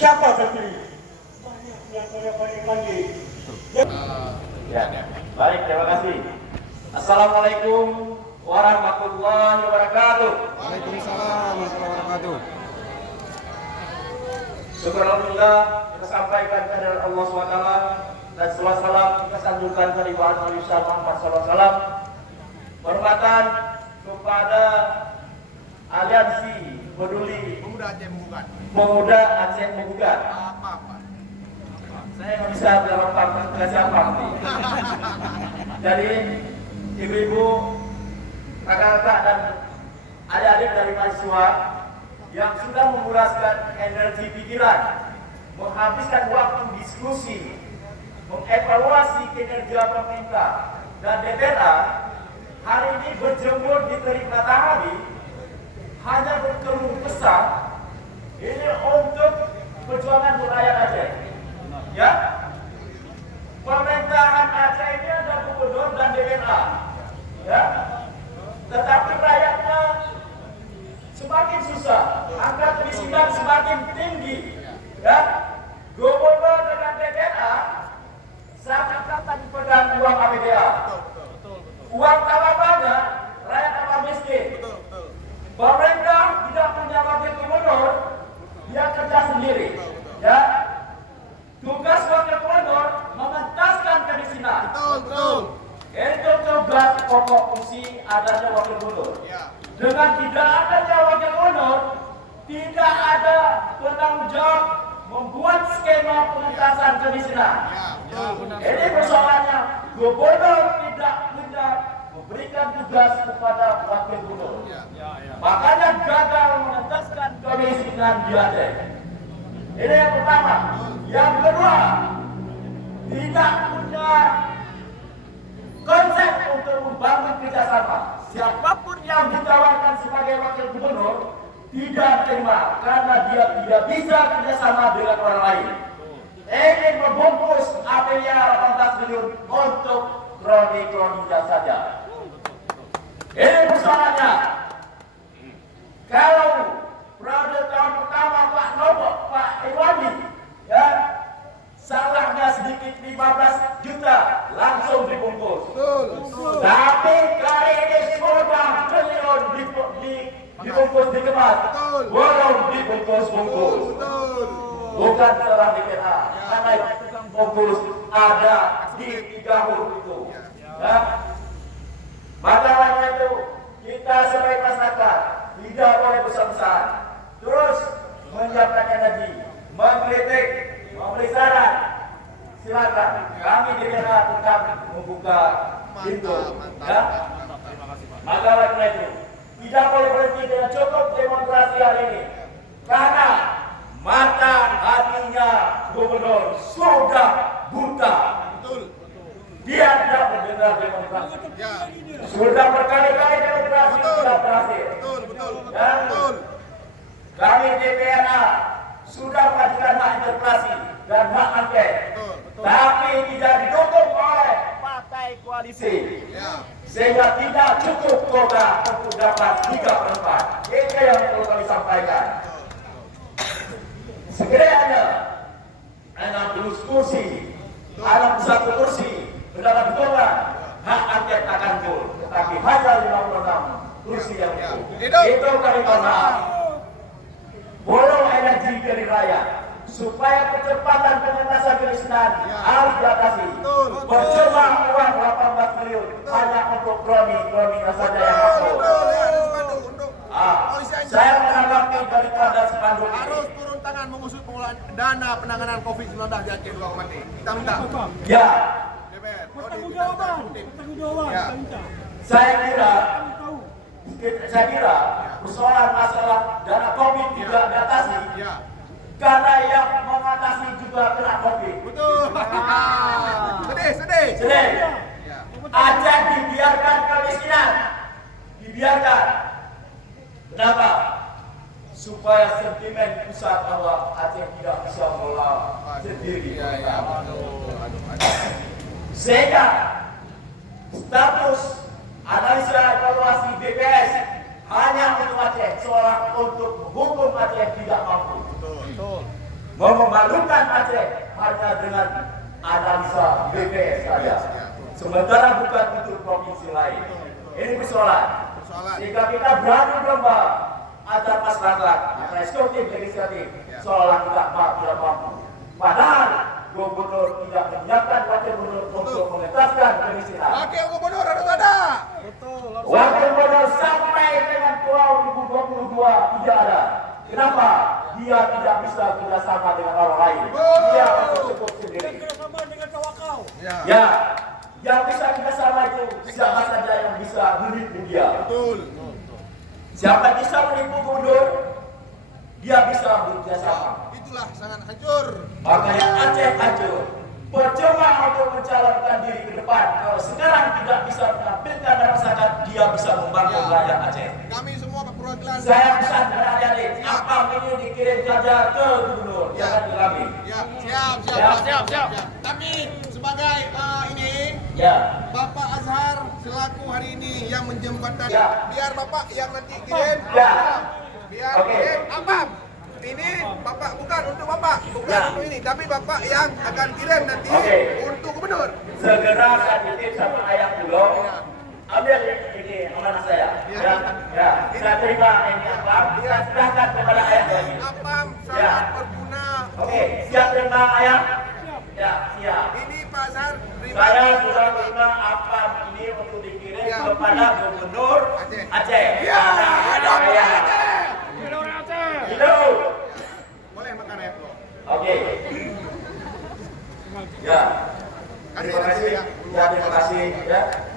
Siapa terpilih? Banyak yang pandai-pandai. Ya, baik, terima kasih. Assalamualaikum warahmatullahi wabarakatuh. Waalaikumsalam warahmatullahi wabarakatuh. Syukur alhamdulillah kita sampaikan kepada Allah SWT dan salam kita sanjungkan keribuan Nabi Muhammad SAW. Hormatan kepada Aliansi Peduli Pemuda Aceh Menggugat. Saya nggak bisa berapa ke siapa nih. Jadi ibu-ibu, kakak-kakak dan adik-adik dari mahasiswa yang sudah menguraskan energi pikiran, menghabiskan waktu diskusi, mengevaluasi kinerja pemerintah dan DPR, hari ini berjemur di terik matahari hanya berkeluh kesah ini untuk perjuangan rakyat Aceh. Ya, pemerintahan Aceh ini ada gubernur dan DPR. Ya, tetapi rakyatnya semakin susah, angka kemiskinan semakin tinggi. Ya, gubernur dengan DPR seakan-akan dipegang uang APBA. Uang tambah banyak, rakyat tambah miskin. Pemerintah tidak punya wakil gubernur, dia kerja sendiri. Ya, tugas wakil gubernur mengentaskan kemiskinan. Itu tugas pokok fungsi adanya wakil gubernur. Dengan tidak adanya wakil gubernur, tidak ada penanggung jawab membuat skema pengentasan kemiskinan. Ini persoalannya, gubernur tidak punya memberikan tugas kepada wakil gubernur. Makanya gagal mengentaskan kemiskinan di Aceh. Ini yang pertama. Yang kedua, tidak punya konsep untuk membangun kerjasama. Siapapun yang ditawarkan sebagai wakil gubernur tidak terima karena dia tidak bisa kerjasama dengan orang lain. Ingin membungkus APBD 18 triliun untuk kroni-kroninya saja. Ini persoalannya. Kalau periode tahun pertama Pak Nobo, Pak Iwandi, ya, salahnya sedikit 15 juta langsung dibungkus. Tapi kali ini 10 triliun dibungkus dikemas, belum dibungkus-bungkus. Bukan salah DPR, karena yang bungkus ada di 3 huruf itu. Ya. Maka karena itu kita sebagai masyarakat tidak boleh besar-besar. Terus menyiapkan energi, mengkritik, memberi saran. Silakan, kami DPR tetap membuka pintu. Ya. Maka karena itu tidak boleh berhenti dengan cukup demonstrasi hari ini. Karena mata hatinya gubernur sudah buta. Dia tidak mendengar demonstrasi. Sudah berkali-kali demonstrasi tidak berhasil. Dan kami DPR sudah mengajukan hak interpelasi dan hak angket, tapi tidak didukung oleh partai koalisi, sehingga tidak cukup kuota untuk dapat 3/4. Itu yang perlu kami sampaikan. Sekiranya anak kursi, anak satu kursi mendapat dukungan, hak angket akan full, tetapi hanya 56 kursi yang full. Itu kami mohon. Borong energi dari rakyat supaya percepatan pengentasan kemiskinan harus diatasi. Percuma uang 18 triliun hanya untuk kroni-kroninya saja yang masuk. Saya menanggapi daripada spanduk ini. Harus turun tangan mengusut pengelolaan dana penanganan COVID-19 di Aceh 2,3. Kita minta. Ya, Pertanggungjawaban kita minta. saya kira persoalan masalah dana COVID tidak diatasi karena yang mengatasi juga kena COVID. Betul. Sedih. Aceh dibiarkan kemiskinan, dibiarkan. Kenapa? Supaya sentimen pusat bahwa Aceh tidak bisa mengelola sendiri. Sehingga status analisa evaluasi BPS hanya untuk Aceh, seolah untuk menghukum Aceh tidak mampu. memalukan Aceh hanya dengan analisa BPS saja. Sementara bukan untuk provinsi lain. Ini persoalan. Sehingga kita beradu domba antar masyarakat, antara eksekutif, legislatif, seolah tidak mampu. Padahal gubernur tidak menyiapkan wakil gubernur untuk mengetaskan kemiskinan. Wakil gubernur harus ada. Wakil gubernur sampai dengan 2022 tidak ada. Kenapa? Dia tidak bisa kerjasama dengan orang lain. Dia untuk cukup sendiri. Ya, yang bisa kerjasama itu siapa saja yang bisa menipu dia. Betul. Siapa bisa menipu gubernur, dia bisa bekerjasama. Itulah sangat hancur. Makanya Aceh hancur. Percuma untuk mencalonkan diri ke depan. Kalau sekarang tidak bisa menampilkan masyarakat, dia bisa membangun rakyat Aceh. Kami semua perwakilan. Saya pesan kepada adik-adik, apa ini dikirim saja ke gubernur, jangan ke kami. Ya, siap. Tapi sebagai ini, Ya, Bapak Azhar selaku hari ini yang menjembatani, Ya. biar Bapak yang nanti kirim. Ya. Biar Oke. kirim apa? Ini Bapak bukan untuk Bapak, bukan Ya. untuk ini, tapi Bapak yang akan kirim nanti Oke. untuk gubernur. segera saya titip sama ayah dulu. Ambil ini amanah saya. Ya. Saya terima ini apa? Saya serahkan kepada ayah lagi. Apam Ya. sangat berguna. Oke, siap terima ayah? Ya, siap. Ini Pak Azhar terima. Saya sudah terima apa ini untuk dikirim Ya. kepada gubernur Aceh. Ya, hidup Ayah. Aceh. Hidup. Boleh makan ya, Bro? Oke. Ya. Kasih Terima kasih. ya. Ya, terima kasih. Ya.